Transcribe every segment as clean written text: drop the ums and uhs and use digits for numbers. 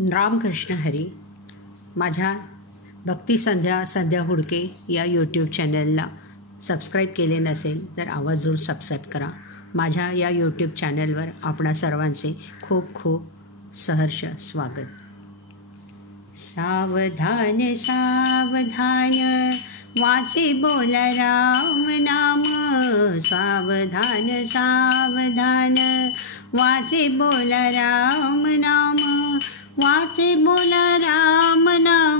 रामकृष्ण हरी. माझ्या भक्ती संध्या हुडके या यूट्यूब चॅनलला सबस्क्राईब केले नसेल तर आवर्जून सबस्क्राईब करा. माझ्या या यूट्यूब चॅनलवर आपणा सर्वांचे खूप खूप सहर्ष स्वागत. सावधान सावधान वाचे बोल राम नाम. सावधान सावधान वाचे बोल राम नाम. वाचे बोल राम नाम.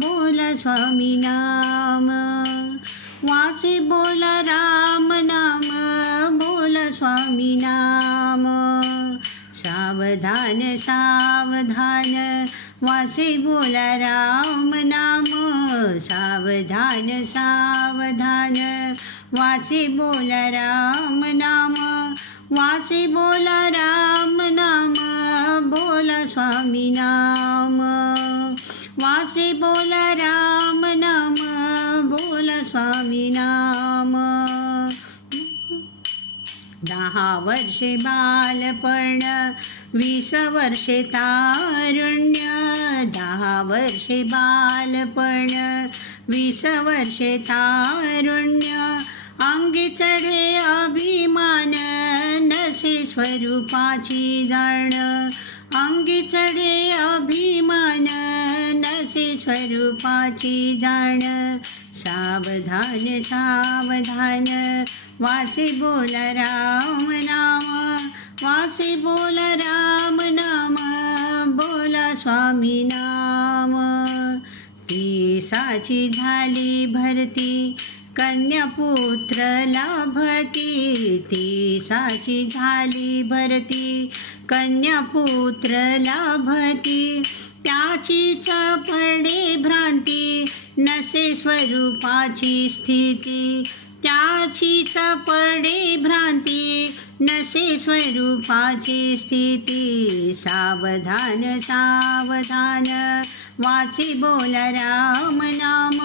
बोल स्वामी नाम. वाचे बोल राम नाम. बोल स्वामी नाम. सावधान सावधान वाचे बोल राम नाम. सावधान सावधान वाचे बोल राम नाम. वाचे बोल राम नाम. बोल स्वामी नाम. वाचे बोल राम नाम. बोल स्वामी नाम. 10 वर्षे बालपण 20 वर्षे तारुण्य. 10 वर्षे बालपण 20 वर्षे तारुण्य. अंगी चढे अभिमान नसे स्वरूपाची जाण. अंगी चढे अभिमान नसे स्वरूपाची जाण. सावधान सावधान वाचे बोल राम नाम. वाचे बोल राम नाम. बोल स्वामी नाम. 30ची झाली भरती कन्या पुत्र लाभती. 30ची झाली भरती कन्या पुत्र लाभती. त्याचीच पडे भ्रांती नसे स्वरूपाची स्थिती. त्याचीच पडे भ्रांती नसे स्वरूपाची स्थिती. सावधान सावधान वाचे बोल राम नाम.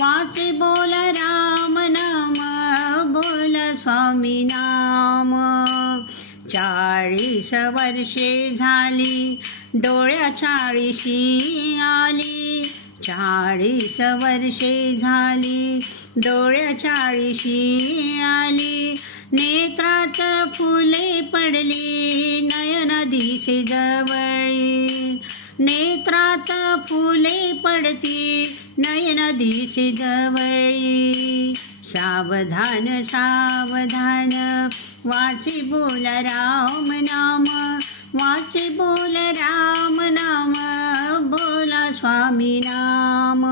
वाचे बोल राम नाम. बोल स्वामी नाम. 40 वर्षे झाली डोळ्या 40शी आली. 40 वर्षे झाली डोळ्या 40शी आली. नेत्रात फुले पडली नयन दिसे जवळी. नेत्रात फुले पडती नयन दिसे जवळी. सावधान सावधान वाचे बोल राम नाम. वाचे बोल राम नाम. बोल स्वामी नाम.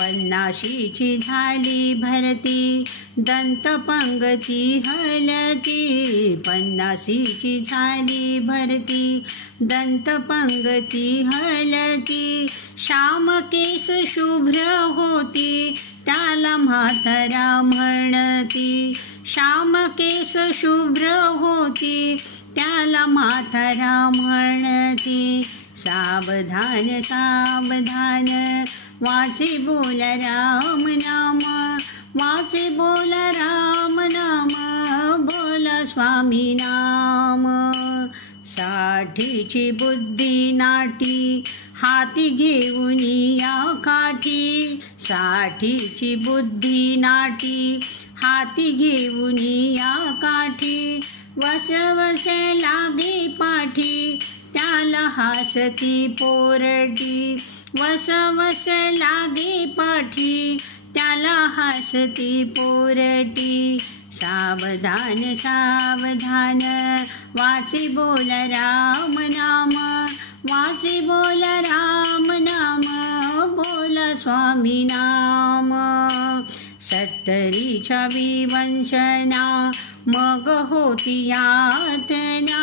50ची झाली भरती दंतपंगती हलती. 50ची झाली भरती दंतपंगती हलती. श्याम केस शुभ्र होती त्याला म्हातारा म्हणती. श्याम केस शुभ्र होती त्याला म्हातारा म्हणती. सावधान सावधान वाचे बोल राम नाम. वाचे बोल राम नाम. बोल स्वामी नाम. 60ची बुद्धी नाटी हाती घेऊन या काठी. 60ची बुद्धी नाटी हाती घेऊन या काठी. वश वश लागे पाठी त्याला हासती पोरटी. वश वश लागे पाठी त्याला हासती पोरटी. सावधान सावधान वाचे बोल राम नाम. वाचे बोल राम नाम. बोल स्वामी नाम. 70च्या विवंचना मग होती यातना.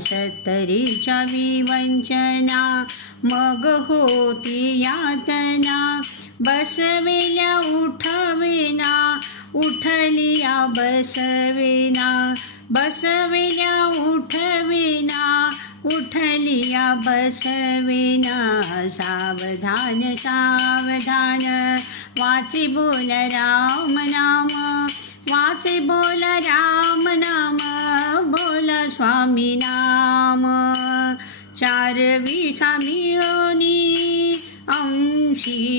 70च्या विवंचना मग होती यातना. बसविल्या उठविना उठलिया बसविना. बसविल्या उठविना उठलिया बसविना. सावधान सावधान वाचे बोल राम नाम. वाचे बोल राम नाम. बोल स्वामी नाम. चार विसा मिळोनी अंशी,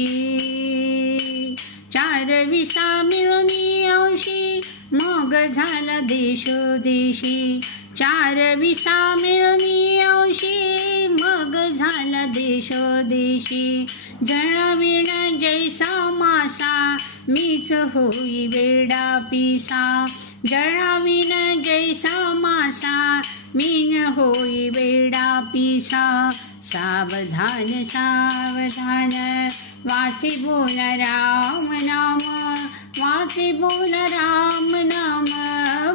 चार विसा मिळोनी अंशी, मग झाला देशोदेशी. चार विसा मिळोनी अंशी, मग झाला देशोदेशी. जळविण जैसा मासा, मीच होई वेडा पिसा. जळविण जैसा मासा, मीन होई वेडा पिसा. सावधान सावधान, वाचे बोल राम नाम, वाचे बोल राम नाम,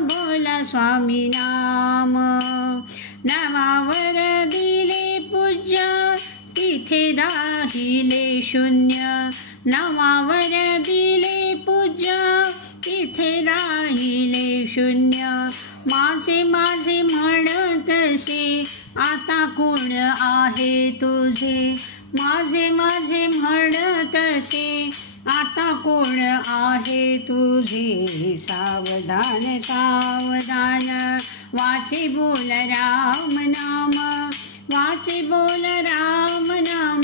बोला स्वामी नाम. नावावर दिले पूज्य, तिथे राहिले शून्य. नावावर दिले पूज्य, तिथे राहिले शून्य. माझे माझे म्हणतसे, आता कोण आहे तुझे. माझे माझे म्हणतसे, आता कोण आहे तुझे. सावधान सावधान, वाचे बोल राम नाम, वाचे बोल राम नाम,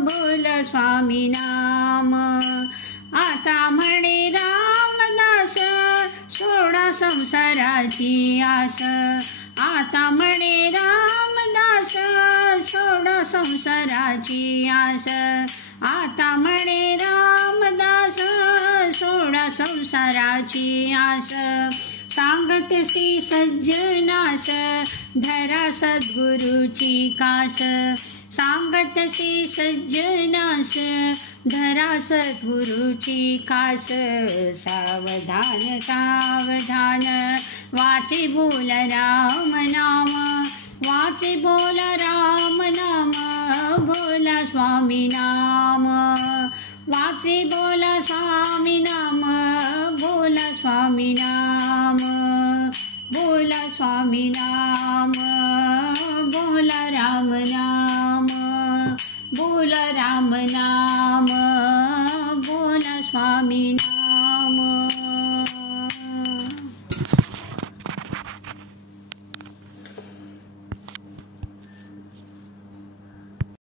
बोल स्वामी नाम. आता म्हणे रामदास, सोडा संसाराची आस. आता म्हणे रामदास, सोडा संसाराची आस. आता म्हणे रामदास, सोडा संसाराची आस. सांगतसी सज्जनास, धरा सद्गुरूची कास. सांगतसी सज्जनास, धरा सद्गुरूची कास. सावधान सावधान, वाचे बोल राम नाम, वाचे बोल राम नाम, बोला स्वामी नाम. वाचे बोला स्वामी नाम, बोला स्वामी नाम. बोला स्वामी नाम, बोला राम नाम, बोला राम नाम.